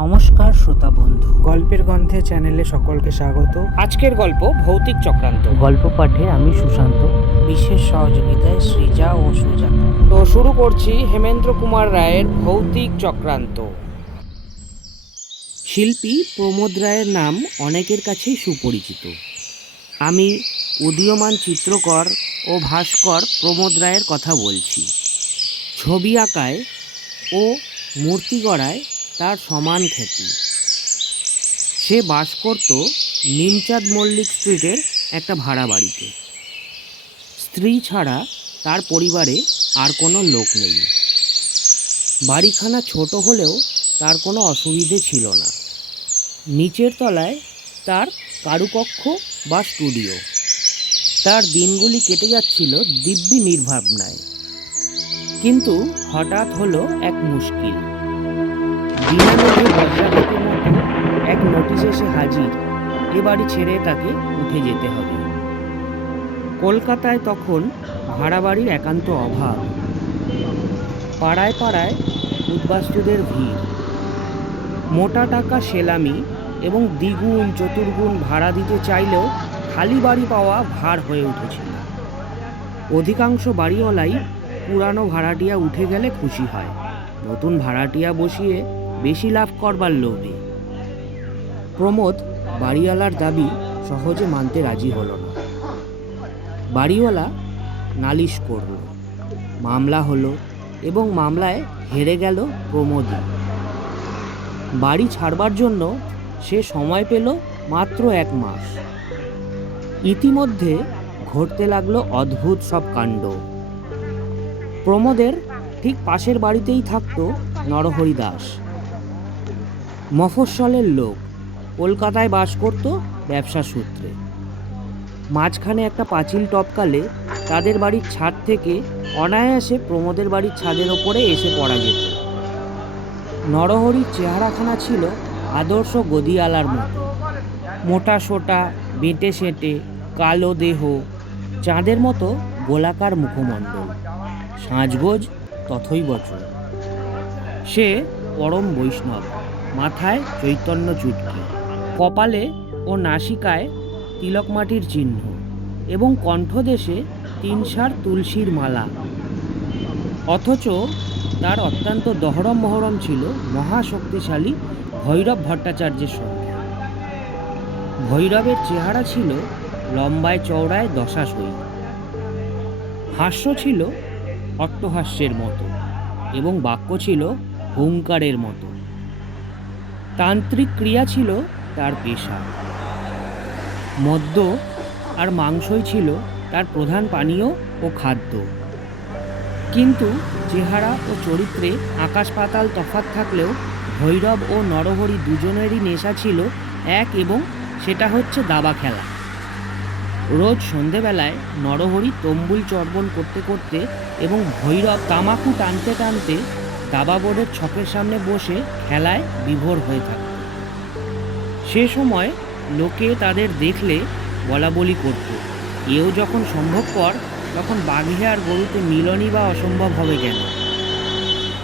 নমস্কার শ্রোতা বন্ধু। গল্পের গন্ধে চ্যানেলে সকলকে স্বাগত। আজকের গল্প ভৌতিক চক্রান্ত। গল্প পাঠে আমি সুশান্ত। বিশেষ সহযোগিতায় সৃজা ও সুজাতা। তো শুরু করছি হেমেন্দ্র কুমার রায়ের ভৌতিক চক্রান্ত। শিল্পী প্রমোদ রায়ের নাম অনেকের কাছেই সুপরিচিত। আমি উদীয়মান চিত্রকর ও ভাস্কর প্রমোদ রায়ের কথা বলছি। ছবি আঁকায় ও মূর্তি গড়ায় তার সমান খ্যাতি। সে বাস করত নিমচাঁদ মল্লিক স্ট্রিটের একটা ভাড়া বাড়িতে। স্ত্রী ছাড়া তার পরিবারে আর কোনো লোক নেই। বাড়িখানা ছোট হলেও তার কোনো অসুবিধে ছিল না। নিচের তলায় তার কারুকক্ষ বা স্টুডিও। তার দিনগুলি কেটে যাচ্ছিল দিব্যি নির্ভাবনায়। কিন্তু হঠাৎ হলো এক মুশকিল। দিনানন্দী বজ্রাঘাতের মতো এক নোটিশ এসে হাজির। এ বাড়ি ছেড়ে তাকে উঠে যেতে হবে। কলকাতায় তখন ভাড়া বাড়ির একান্ত অভাব। পাড়ায় পাড়ায় উদ্বাস্তুদের ভিড়। মোটা টাকা সেলামি এবং দ্বিগুণ, চতুর্গুণ ভাড়া দিতে চাইলেও খালি বাড়ি পাওয়া ভার হয়ে উঠেছিল। অধিকাংশ বাড়িওয়ালাই পুরানো ভাড়াটিয়া উঠে গেলে খুশি হয়। নতুন ভাড়াটিয়া বসিয়ে বেশি লাভ করবার লোভে। প্রমোদ বাড়িওয়ালার দাবি সহজে মানতে রাজি হলো না। বাড়িওয়ালা নালিশ করল, মামলা হলো এবং মামলায় হেরে গেল প্রমোদই। বাড়ি ছাড়বার জন্য সে সময় পেল মাত্র এক মাস। ইতিমধ্যে ঘটতে লাগল অদ্ভুত সব কাণ্ড। প্রমোদের ঠিক পাশের বাড়িতেই থাকতো নরহরি দাস মফস্বলের লোক। কলকাতায় বাস করত ব্যবসা সূত্রে। মাঝখানে একটা পাঁচিল টপকালে তাদের বাড়ির ছাদ থেকে অনায়াসে প্রমোদের বাড়ির ছাদের ওপরে এসে পড়া যেত। নরহরির চেহারাখানা ছিল আদর্শ গদিয়ালার মতো। মোটা সোটা, বেঁটে সেঁটে, কালো দেহ, চাঁদের মতো গোলাকার মুখমণ্ডল। সাজগোজ তথই বচন সে পরম বৈষ্ণব। মাথায় চৈতন্য চুটকি, কপালে ও নাসিকায় তিলকমাটির চিহ্ন এবং কণ্ঠদেশে তিনসার তুলসীর মালা। অথচ তার অত্যন্ত দহরম মহরম ছিল মহাশক্তিশালী ভৈরব ভট্টাচার্যের সঙ্গে। ভৈরবের চেহারা ছিল লম্বায় চওড়ায় দশাশয়ী। হাস্য ছিল অট্টহাস্যের মতো এবং বাক্য ছিল হুঙ্কারের মতো। তান্ত্রিক ক্রিয়া ছিল তার পেশা। মদ্য আর মাংসই ছিল তার প্রধান পানীয় ও খাদ্য। কিন্তু চেহারা ও চরিত্রে আকাশ পাতাল তফাৎ থাকলেও ভৈরব ও নরহরি দুজনেরই নেশা ছিল এক এবং সেটা হচ্ছে দাবা খেলা। রোজ সন্ধেবেলায় নরহরি তম্বুল চর্বণ করতে করতে এবং ভৈরব তামাকু টানতে টানতে দাবা বোর্ডের ছকের সামনে বসে খেলায় বিভোর হয়ে থাকত সে সময় লোকে তাদের দেখলে বলা বলি করত। এও যখন সম্ভব সম্ভবপর, তখন বাঘে আর গরুতে মিলনই বা অসম্ভব হবে কেন?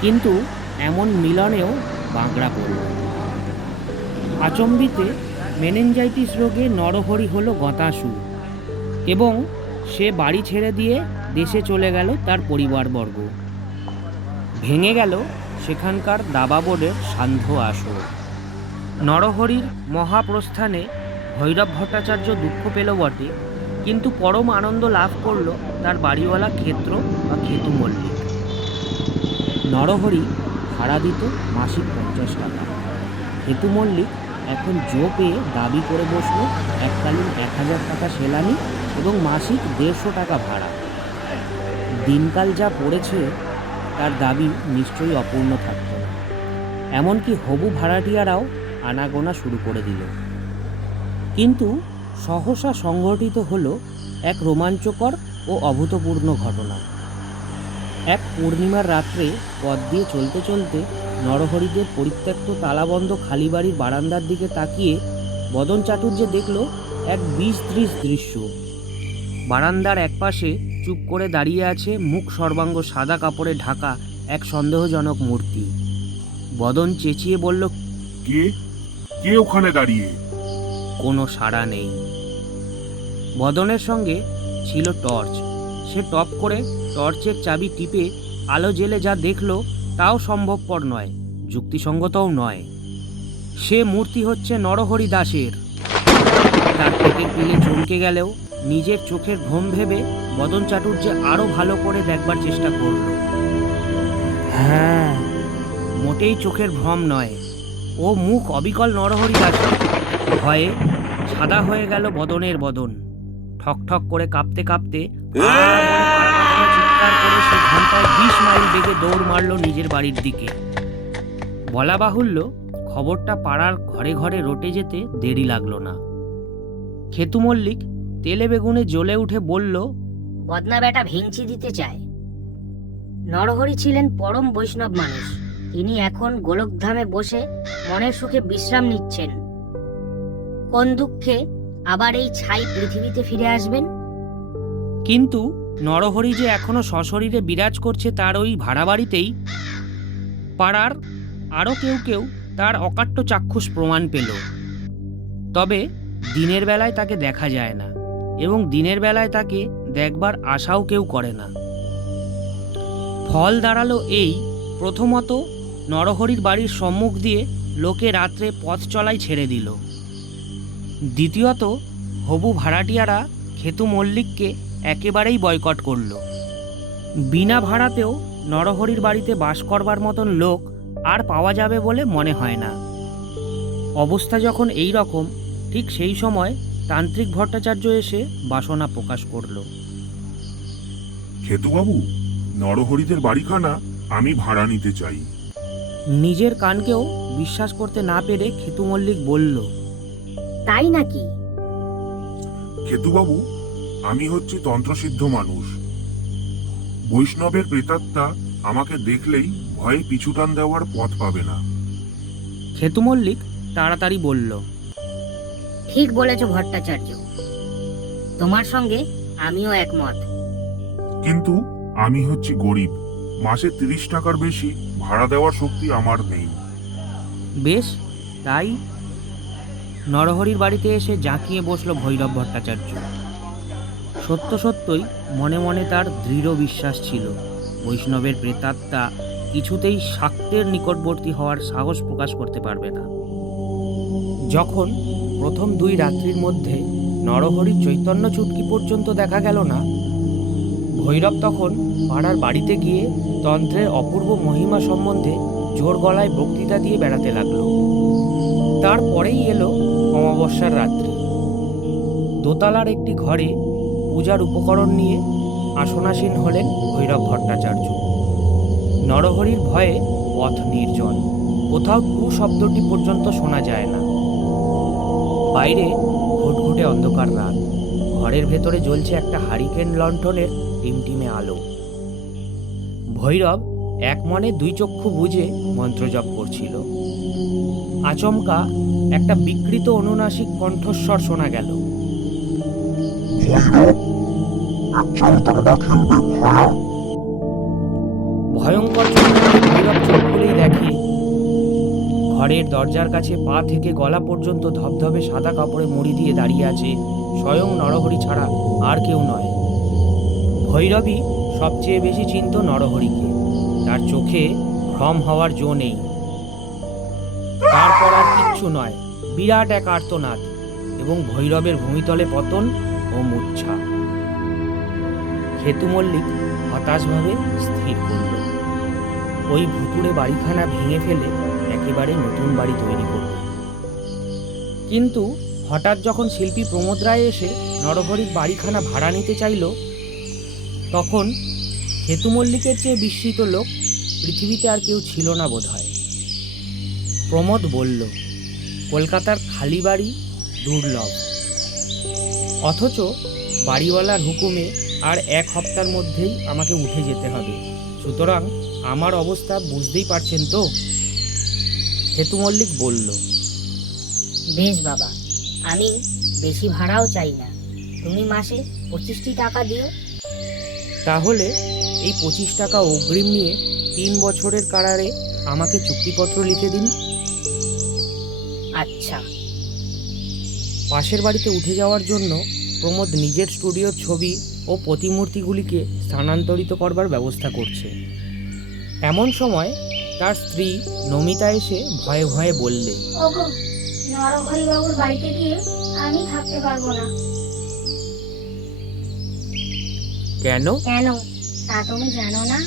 কিন্তু এমন মিলনেও বাঁকড়া পড়ল। আচম্বিতে মেনেঞ্জাইটিস রোগে নরহরি হলো গতাসু এবং সে বাড়ি ছেড়ে দিয়ে দেশে চলে গেল তার পরিবারবর্গ। ভেঙে গেল সেখানকার দাবা বোর্ডের সান্ধ্য আসর। নরহরির মহাপ্রস্থানে ভৈরব ভট্টাচার্য দুঃখ পেল বটে, কিন্তু পরম আনন্দ লাভ করল তার বাড়িওয়ালা ক্ষেত্র বা খেতু মল্লিক। নরহরি ভাড়া দিত মাসিক পঞ্চাশ টাকা। হেতু মল্লিক এখন জো পেয়ে দাবি করে বসল এককালীন এক হাজার টাকা সেলানি এবং মাসিক দেড়শো টাকা ভাড়া। দিনকাল যা পড়েছে তার দাবি নিশ্চয়ই অপূর্ণ থাকত। এমনকি হবু ভাড়াটিয়ারাও আনাগোনা শুরু করে দিল। কিন্তু সহসা সংঘটিত হল এক রোমাঞ্চকর ও অভূতপূর্ণ ঘটনা। এক পূর্ণিমার রাত্রে পথ দিয়ে চলতে চলতে নরহরিদের পরিত্যক্ত তালাবন্ধ খালি বাড়ির বারান্দার দিকে তাকিয়ে বদন চাতুর্যে দেখল এক বিষ দৃশ্য। বারান্দার একপাশে চুপ করে দাঁড়িয়ে আছে মুখ সর্বাঙ্গ সাদা কাপড়ে ঢাকা এক সন্দেহজনক মূর্তি। বদন চেঁচিয়ে বলল কে? কে ওখানে দাঁড়িয়ে? কোনো সাড়া নেই। বদনের সঙ্গে ছিল টর্চ। সে টপ করে টর্চের চাবি টিপে আলো জেলে যা দেখল তাও সম্ভবপর নয় যুক্তিসঙ্গতও নয়। সে মূর্তি হচ্ছে নরহরি দাসের। তার থেকে পিলে চমকে গেলেও নিজের চোখের ভ্রম ভেবে বদন চাটুর্যে আরও ভালো করে দেখবার চেষ্টা করল। হ্যাঁ। মোটেই চোখের ভ্রম নয়। ও মুখ অবিকল নরহরি দাসের ভয়ে সাদা হয়ে গেল বদনের বদন। ঠক ঠক করে কাঁপতে কাঁপতে চিৎকার করে সে ঘন্টায় বিশ মাইল বেগে দৌড় মারল নিজের বাড়ির দিকে। বলা বাহুল্য খবরটা পাড়ার ঘরে ঘরে রটে যেতে দেরি লাগল না। খেতু মল্লিক তেলে বেগুনে জ্বলে উঠে বলল বদনা বেটা ভেঙচি দিতে চায়। নরহরি ছিলেন পরম বৈষ্ণব মানুষ। তিনি এখন গোলকধামে বসে মনের সুখে বিশ্রাম নিচ্ছেন। কোন দুঃখে আবার এই ছাই পৃথিবীতে ফিরে আসবেন? কিন্তু নরহরি যে এখনও সশরীরে বিরাজ করছে তার ওই ভাড়া বাড়িতেই পাড়ার আরও কেউ কেউ তার অকাট্য চাক্ষুষ প্রমাণ পেল। তবে দিনের বেলায় তাকে দেখা যায় না এবং দিনের বেলায় তাকে দেখবার আশাও কেউ করে না। ফল দাঁড়াল এই, প্রথমত নরহরির বাড়ির সম্মুখ দিয়ে লোকে রাত্রে পথ চলাই ছেড়ে দিল। দ্বিতীয়ত, হবু ভাড়াটিয়ারা খেতু মল্লিককে একেবারেই বয়কট করল। বিনা ভাড়াতেও নরহরির বাড়িতে বাস করবার মতন লোক আর পাওয়া যাবে বলে মনে হয় না। অবস্থা যখন এই রকম, ঠিক সেই সময় তান্ত্রিক ভট্টাচার্য এসে বাসনা প্রকাশ করল। খেতুবাবু নরহরিদের বাড়িখানা আমি ভাড়া নিতে চাই। নিজের কানকেও বিশ্বাস করতে না পেরে খেতু মল্লিক বলল তাই নাকি? খেতুবাবু আমি হচ্ছি তন্ত্রসিদ্ধ মানুষ। বৈষ্ণবের প্রেতাত্মা আমাকে দেখলেই ভয়ে পিছুটান দেওয়ার পথ পাবে না। খেতু মল্লিক তাড়াতাড়ি বলল ঠিক বলেছ ভট্টাচার্য। তোমার সঙ্গে আমিও একমত। কিন্তু আমি হচ্ছি গরিব। মাসে তিরিশ টাকার বেশি ভাড়া দেওয়ার শক্তি আমার নেই। বেশ, তাই? নরহরির বাড়িতে এসে জাঁকিয়ে বসল ভৈরব ভট্টাচার্য। সত্য সত্যই মনে মনে তার দৃঢ় বিশ্বাস ছিল। বৈষ্ণবের প্রেতাত্মা কিছুতেই শাক্তের নিকটবর্তী হওয়ার সাহস প্রকাশ করতে পারবে না। যখন প্রথম দুই রাত্রির মধ্যে নরহরির চৈতন্য চুটকি পর্যন্ত দেখা গেল না ভৈরব তখন পাড়ার বাড়িতে গিয়ে তন্ত্রের অপূর্ব মহিমা সম্বন্ধে জোর গলায় বক্তৃতা দিয়ে বেড়াতে লাগল। তারপরেই এলো অমাবস্যার রাত্রি। দোতলার একটি ঘরে পূজার উপকরণ নিয়ে আসনাসীন হলেন ভৈরব ভট্টাচার্য। নরহরির ভয়ে পথ নির্জন, কোথাও টু শব্দটি পর্যন্ত শোনা যায় না। বাইরে ঘুটঘুটে অন্ধকার রাত। ঘরের ভেতরে জ্বলছে একটা হারিকেন লণ্ঠনের টিমটিমে আলো। ভৈরব এক মনে দুই চক্ষু বুঝে মন্ত্রজপ করছিল। আচমকা একটা বিকৃত অনুনাসিক কণ্ঠস্বর শোনা গেল। ভয়ঙ্কর ভৈরব চোখ খুলেই দেখে। ঘরের দরজার কাছে পা থেকে গলা পর্যন্ত ধবধবে সাদা কাপড়ে মুড়ি দিয়ে দাঁড়িয়ে আছে। স্বয়ং নরহরি ছাড়া আর কেউ নয়। ভৈরবী সবচেয়ে বেশি চিন্ত নরহরিকে। তার চোখে ভ্রম হওয়ার জো নেই। তারপর আর কিচ্ছু নয়, বিরাট এক আর্তনাদ এবং ভৈরবের ভূমিতলে পতন ও মূর্ছা খেতু মল্লিক হতাশভাবে স্থির করল। ওই ভুতুড়ে বাড়িখানা ভেঙে ফেলে একেবারে নতুন বাড়ি তৈরি করবে কিন্তু হঠাৎ যখন শিল্পী প্রমোদ রায় এসে নরহরির বাড়িখানা ভাড়া নিতে চাইল তখন হেতু মল্লিকের চেয়ে বিস্মিত লোক পৃথিবীতে আর কেউ ছিল না বোধ হয় প্রমোদ বলল, কলকাতার খালি বাড়ি দুর্লভ। অথচ বাড়িওয়ালার হুকুমে আর এক হপ্তার মধ্যেই আমাকে উঠে যেতে হবে। সুতরাং আমার অবস্থা বুঝতেই পারছেন তো? হেতু মল্লিক বলল, বেশ বাবা, আমি বেশি ভাড়াও চাই না। তুমি মাসে পঁচিশটি টাকা দিও তাহলে এই পঁচিশ টাকা অগ্রিম নিয়ে তিন বছরের কারারে আমাকে চুক্তিপত্র লিখে দিন। আচ্ছা। পাশের বাড়িতে উঠে যাওয়ার জন্য প্রমোদ নিজের স্টুডিওর ছবি ও প্রতিমূর্তিগুলিকে স্থানান্তরিত করবার ব্যবস্থা করছে। এমন সময় তার স্ত্রী নমিতা এসে ভয়ে ভয়ে বললে বাবুর বাড়িতে গিয়ে আমি থাকতে পারব না। কেন? কেন? তা তুমি জানো না?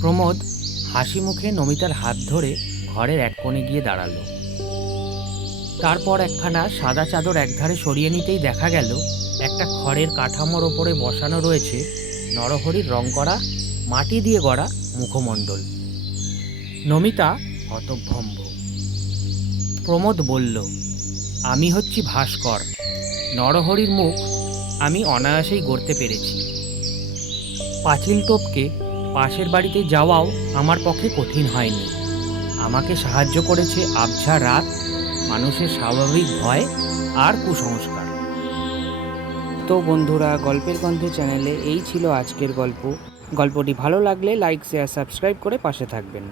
প্রমোদ হাসি মুখে নমিতার হাত ধরে ঘরের এক কোণে গিয়ে দাঁড়াল। তারপর একখানা সাদা চাদর একধারে সরিয়ে নিতেই দেখা গেল একটা খড়ের কাঠামোর ওপরে বসানো রয়েছে নরহরির রং করা মাটি দিয়ে গড়া মুখমণ্ডল। নমিতা হতভম্ব। প্রমোদ বলল আমি হচ্ছি ভাস্কর। নরহরির মুখ আমি অনায়াসেই গড়তে পেরেছি। পাঁচিল টপকে পাশের বাড়িতে যাওয়াও আমার পক্ষে কঠিন হয়নি। আমাকে সাহায্য করেছে আবছা রাত, মানুষের স্বাভাবিক ভয় আর কুসংস্কার। তো বন্ধুরা, গল্পের গন্ধে চ্যানেলে এই ছিল আজকের গল্প। গল্পটি ভালো লাগলে লাইক, শেয়ার, সাবস্ক্রাইব করে পাশে থাকবেন।